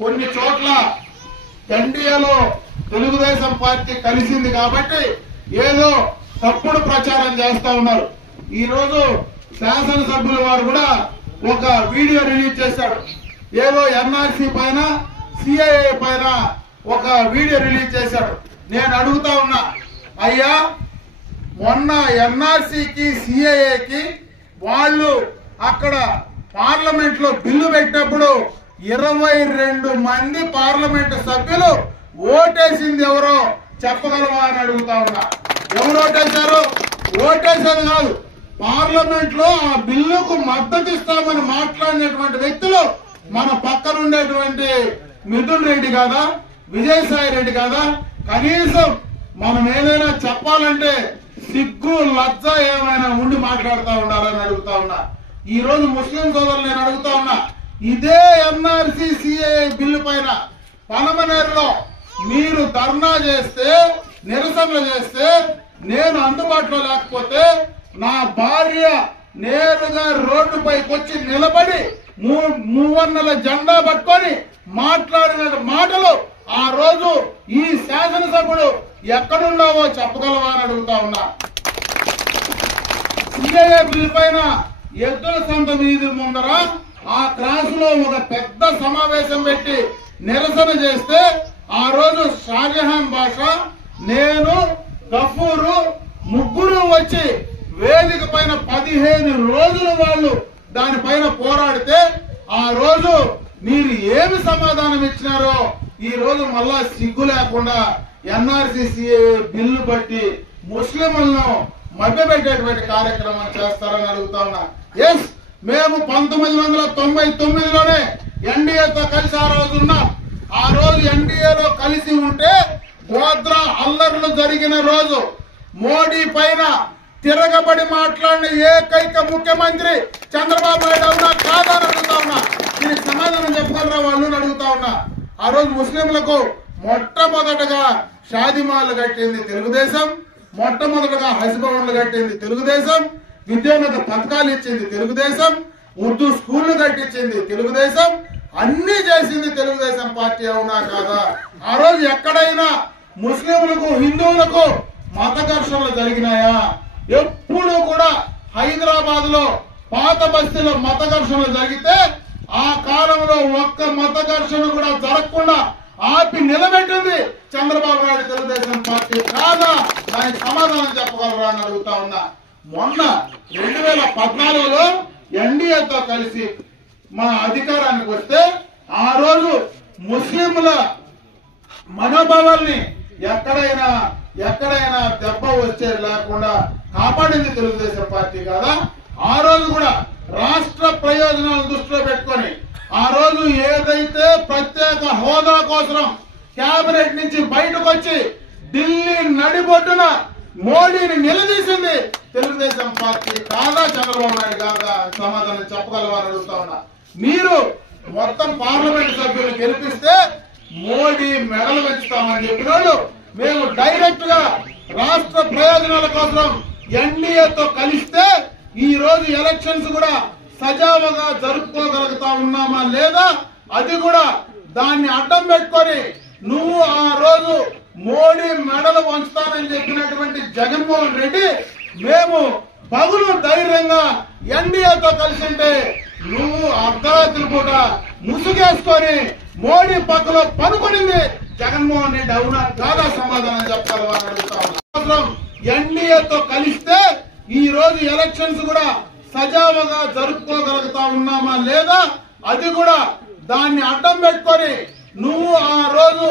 కొన్ని చోట్ల ఎన్డీఏలో తెలుగుదేశం పార్టీ కలిసింది కాబట్టి ఏదో తప్పుడు ప్రచారం చేస్తా ఉన్నారు. ఈ రోజు శాసనసభ్యుల వారు కూడా ఒక వీడియో రిలీజ్ చేశాడు. ఏదో ఎన్ఆర్సీ పైన సిఐఏ పైన ఒక వీడియో రిలీజ్ చేశాడు. నేను అడుగుతా ఉన్నా, అయ్యా మొన్న ఎన్ఆర్సీకి సిఐఏకి వాళ్ళు అక్కడ పార్లమెంట్ లో బిల్లు పెట్టినప్పుడు 22 మంది పార్లమెంట్ సభ్యులు ఓటేసింది ఎవరో చెప్పగలవా అని అడుగుతా ఉన్నా. ఎవరు ఓటేశారు? ఓటేసేది కాదు, పార్లమెంట్ లో ఆ బిల్లుకు మద్దతు ఇస్తామని మాట్లాడినటువంటి వ్యక్తులు మన పక్కన ఉండేటువంటి మిథున్ రెడ్డి కాదా, విజయసాయి రెడ్డి కాదా? కనీసం మనం ఏదైనా చెప్పాలంటే సిగ్గు లజ్జ ఏమైనా ఉండి మాట్లాడుతూ ఉండాలని అడుగుతా ఉన్నా. ఈ రోజు ముస్లిం సోదరులు నేను అడుగుతా ఉన్నా, ఇదే ఎన్ఆర్సీ సిఏఏ బిల్లు పైన పనమనేరులో మీరు ధర్నా చేస్తే, నిరసనలు చేస్తే, నేను అందుబాటులో లేకపోతే నా భార్య నేరుగా రోడ్డుపైకి వచ్చి నిలబడి మూవన్నెల జెండా పట్టుకొని మాట్లాడిన మాటలు ఆ రోజు ఈ శాసనసభ్యుడు ఎక్కడున్నావో చెప్పగలవా అని అడుగుతా ఉన్నా. సిఏఏ బిల్ పైన ఎద్దుల సంత వీధి ముందర ఆ క్రాస్ లో ఒక పెద్ద సమావేశం పెట్టి నిరసన చేస్తే ఆ రోజు షాజహాన్ బాషా, నేను, గఫూరు ముగ్గురు వచ్చి వేదిక పైన 15 రోజులు వాళ్ళు దానిపైన పోరాడితే ఆ రోజు మీరు ఏమి సమాధానం ఇచ్చినారో ఈ రోజు మళ్ళా సిగ్గు లేకుండా ఎన్ఆర్సీసీ బిల్లు బట్టి ముస్లింలను మభ్యపెట్టేటువంటి కార్యక్రమం చేస్తారని అడుగుతా ఉన్నా. ఎస్, మేము 1999లోనే ఎన్డీఏతో కలిసి ఆ రోజు ఉన్నాం. ఆ రోజు ఎన్డీఏలో కలిసి ఉంటే గోద్రా అల్లర్లు జరిగిన రోజు మోడీ పైన తిరగబడి మాట్లాడిన ఏకైక ముఖ్యమంత్రి చంద్రబాబు నాయుడు అవునా కాదా అని అడుగుతా ఉన్నా. దీనికి సమాధానం చెప్పగలరా వాళ్ళు అడుగుతా ఉన్నా. ఆ రోజు ముస్లింలకు మొట్టమొదటగా షాదిమాలు కట్టింది తెలుగుదేశం, మొట్టమొదటగా హజ్ భవన్లు కట్టింది తెలుగుదేశం, విద్యోన్నత పథకాలు ఇచ్చింది తెలుగుదేశం, ఉర్దూ స్కూళ్లు కట్టించింది తెలుగుదేశం, అన్ని చేసింది తెలుగుదేశం పార్టీ అవునా కాదా? ఆ రోజు ఎక్కడైనా ముస్లింలకు హిందువులకు మత ఘర్షణలు జరిగినాయా? ఎప్పుడు కూడా హైదరాబాద్ లో పాత బస్తీలో మత ఘర్షణలు జరిగితే ఆ కాలంలో ఒక్క మత ఘర్షణ కూడా జరగకుండా ఆపి నిలబెట్టింది చంద్రబాబు నాయుడు తెలుగుదేశం పార్టీ కాదా? దానికి సమాధానం చెప్పగలరా అని అడుగుతా ఉన్నా. మొన్న 2014లో ఎన్డీఏతో కలిసి మన అధికారానికి వస్తే ఆ రోజు ముస్లింల మనోభావాల్ని ఎక్కడైనా దెబ్బ వచ్చే లేకుండా కాపాడింది తెలుగుదేశం పార్టీ కాదా? ఆ రోజు కూడా రాష్ట్ర ప్రయోజనాలను దృష్టిలో పెట్టుకొని ఆ రోజు ఏదైతే ప్రత్యేక హోదా కోసం కేబినెట్ నుంచి బయటకు వచ్చి ఢిల్లీ నడిబొడ్డున మోడీని నిలదీసింది తెలుగుదేశం పార్టీ కాదా? చంద్రబాబు నాయుడు కాదా? సమాధానం చెప్పగలవాలని అడుగుతా ఉన్నా. మీరు మొత్తం పార్లమెంట్ సభ్యులు గెలిపిస్తే మోడీ మెడలు పెంచుతామని చెప్పినోళ్ళు మేము డైరెక్ట్ గా రాష్ట్ర ప్రయోజనాల కోసం ఎన్డీఏతో కలిస్తే ఈ రోజు ఎలక్షన్స్ కూడా సజావుగా జరుపుకోగలుగుతా ఉన్నామా లేదా? అది కూడా దాన్ని అడ్డం పెట్టుకొని నువ్వు ఆ రోజు మోడీ మెడలు వంచుతానని చెప్పినటువంటి జగన్మోహన్ రెడ్డి మేము పగులు ధైర్యంగా ఎన్డీఏతో కలిసి ఉంటే నువ్వు అర్ధరాత్రి పూట ముసుగేసుకొని మోడీ పక్కలో పనుకొనింది జగన్మోహన్ రెడ్డి అవునా కాదా? సమాధానం చెప్పగలవని అడుగుతా. ఎన్డీఏతో కలిస్తే ఈ రోజు ఎలక్షన్స్ కూడా సజావుగా జరుపుకోగలుగుతా ఉన్నామా లేదా? అది కూడా దాన్ని అడ్డం పెట్టుకొని నువ్వు ఆ రోజు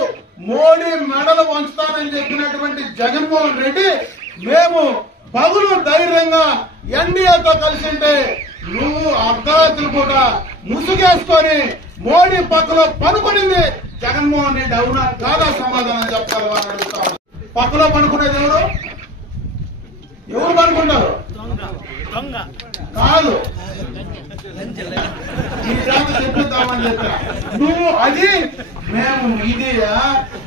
మోడీ మెడలు వంచుతానని చెప్పినటువంటి జగన్మోహన్ రెడ్డి మేము పగులు ధైర్యంగా ఎన్డీఏతో కలిసి ఉంటే నువ్వు అర్ధరాత్రి పూట ముసుగేసుకొని మోడీ పక్కలో పనుకొనింది జగన్మోహన్ రెడ్డి అవునా కాదా? సమాధానం చెప్పగలవని అడుగుతా. పక్కలో పనుకునేది ఎవరు పనుకుంటారు? కాదు, చెప్పిద్దామని చెప్పా నువ్వు అది మేము ఇది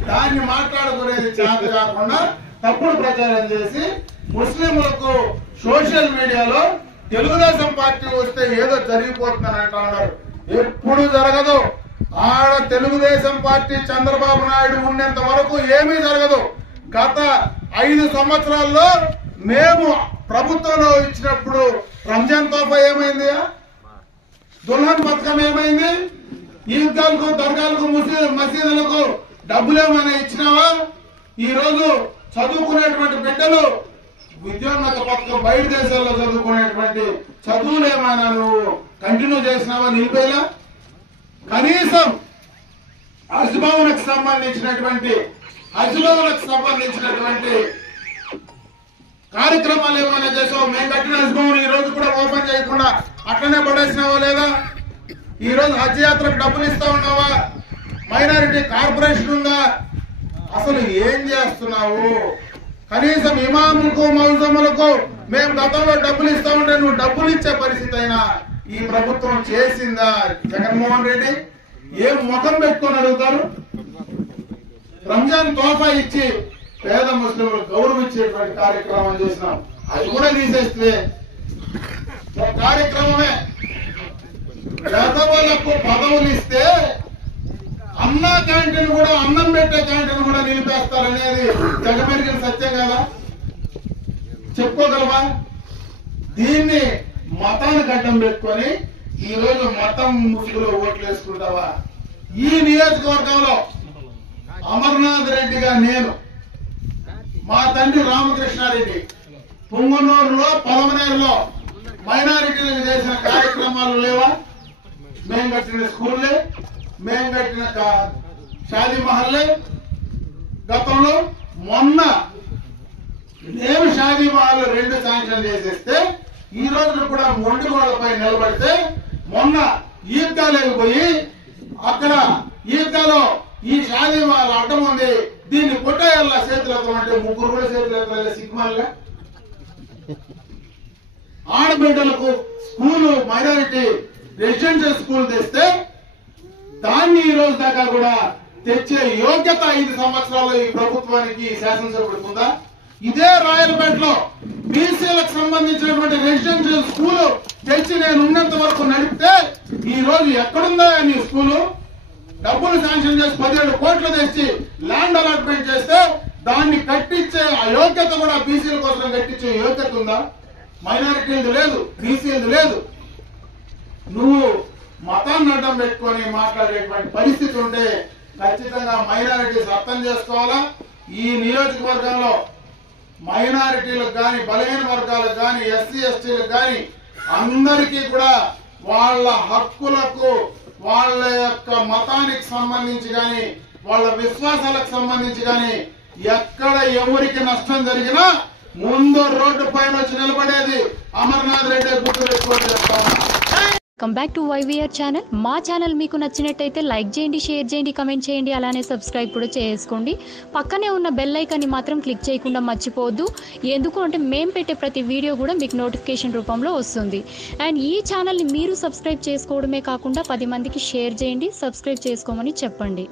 దాన్ని మాట్లాడుకునేది చేత కాకుండా తప్పుడు ప్రచారం చేసి ముస్లింలకు సోషల్ మీడియాలో తెలుగుదేశం పార్టీ వస్తే ఏదో జరిగిపోతుందని అంటా ఉన్నారు. ఎప్పుడు జరగదు. ఆడ తెలుగుదేశం పార్టీ చంద్రబాబు నాయుడు ఉన్నంత వరకు ఏమీ జరగదు. గత 5 సంవత్సరాల్లో మేము ప్రభుత్వంలో ఇచ్చినప్పుడు రంజాన్ తోఫా ఏమైంది, దుల్హన్ పథకం ఏమైంది, ఈద్గాలకు దర్గాలకు మసీదులకు డబ్బులేమైనా ఇచ్చినావా? ఈ రోజు చదువుకునేటువంటి బిడ్డలు విద్యోన్నత పథకం బయట దేశాల్లో చదువుకునేటువంటి చదువులు ఏమైనా నువ్వు కంటిన్యూ చేసినావా? నిలిపేలా? కనీసం హజ్ భవన్కు సంబంధించినటువంటి కార్యక్రమాలు ఏమైనా చేసావు? మేము కట్టిన హజ్ భవన్ ఈ రోజు కూడా ఓపెన్ చేయకుండా అట్లనే పడేసినావా లేదా? ఈ రోజు హజ్ యాత్రకు డబ్బులు ఇస్తా ఉన్నావా? మైనారిటీ కార్పొరేషన్ ఉందా? అసలు ఏం చేస్తున్నావు? కనీసం ఇమాములకు మౌజములకు మేము గతంలో డబ్బులు ఇస్తా ఉంటే నువ్వు డబ్బులు ఇచ్చే పరిస్థితి అయినా ఈ ప్రభుత్వం చేసిందా? జగన్మోహన్ రెడ్డి ఏం ముఖం పెట్టుకొని అడుగుతారు? రంజాన్ తోఫా ఇచ్చి పేద ముస్లింలు గౌరవించేటువంటి కార్యక్రమం చేసినాం, అది కూడా తీసేస్తే కార్యక్రమమే. పేదవాళ్లకు పదవులు ఇస్తే అన్నా క్యాంటీన్ కూడా, అన్నం పెట్టే క్యాంటీన్ కూడా నిలిపేస్తారనేది జగమెరిగిన సత్యం కదా? చెప్పుకోగలవా? దీన్ని మతానికి అడ్డం పెట్టుకొని ఈ రోజు మతం ముసుగులో ఓట్లు వేసుకుంటావా? ఈ నియోజకవర్గంలో అమర్నాథ్ రెడ్డిగా నేను, మా తండ్రి రామకృష్ణారెడ్డి పుంగనూరులో పొలమనేరులో మైనారిటీలకు చేసిన కార్యక్రమాలు లేవా? మేము కట్టిన స్కూల్లే, మేము కట్టిన షాదీ మహల్లే. గతంలో మొన్న మేము షాదీ మహల్ 2 శాంక్షన్ చేసేస్తే ఈ రోజు కూడా మొండిగోళ్లపై నిలబడితే మొన్న ఈద్గాలోకి పోయి అక్కడ ఈద్గాలో ఈ షాదీ మహల్ అడ్డం ఉంది, దీన్ని కొట్టేయాల చేతులతో అంటే 3 కూడా చేతులు సిగ్గుమాలిగా. ఆడబిడ్డలకు స్కూలు మైనారిటీ రెసిడెన్షియల్ స్కూల్ తెస్తే దాన్ని ఈ రోజు దాకా కూడా తెచ్చే యోగ్యత 5 సంవత్సరాలు ఈ ప్రభుత్వానికి శాసనసభ్యుడికి ఉందా? ఇదే రాయలపేటలో బీసీలకు సంబంధించినటువంటి రెసిడెన్షియల్ స్కూలు తెచ్చి నేను ఉన్నంత వరకు నడిపితే ఈ రోజు ఎక్కడుందా నీ స్కూలు? డబ్బులు శాంక్షన్ చేసి 17 కోట్లు తెచ్చి ల్యాండ్ అలాట్మెంట్ చేస్తే దాన్ని కట్టించే ఆ యోగ్యత కూడా బీసీల కోసం కట్టించే యోగ్యత ఉందా? మైనారిటీలది లేదు, బీసీలది లేదు. నువ్వు మతాన్ని అడ్డం పెట్టుకొని మాట్లాడేటువంటి పరిస్థితి ఉంటే ఖచ్చితంగా మైనారిటీస్ అర్థం చేసుకోవాలా. ఈ నియోజకవర్గంలో మైనారిటీలకు కానీ, బలహీన వర్గాలకు కానీ, ఎస్సీ ఎస్టీలకు కానీ అందరికీ కూడా వాళ్ళ హక్కులకు, వాళ్ళ యొక్క మతానికి సంబంధించి కానీ, వాళ్ళ విశ్వాసాలకు సంబంధించి కానీ ఎక్కడ ఎవరికి నష్టం జరిగినా ముందు రోడ్డు పైన వచ్చి నిలబడేది అమర్నాథ్ రెడ్డి గుర్తు పెట్టుకోవాలి చెప్తాను. Come back to YVR channel. మా ఛానల్ మీకు నచ్చినట్టయితే లైక్ చేయండి, షేర్ చేయండి, కమెంట్ చేయండి, అలానే సబ్స్క్రైబ్ కూడా చేసుకోండి. పక్కనే ఉన్న బెల్ ఐకాన్ని మాత్రం క్లిక్ చేయకుండా మర్చిపోవద్దు. ఎందుకు అంటే మేము పెట్టే ప్రతి వీడియో కూడా మీకు నోటిఫికేషన్ రూపంలో వస్తుంది. అండ్ ఈ ఛానల్ని మీరు సబ్స్క్రైబ్ చేసుకోవడమే కాకుండా 10 మందికి షేర్ చేయండి, సబ్స్క్రైబ్ చేసుకోమని చెప్పండి.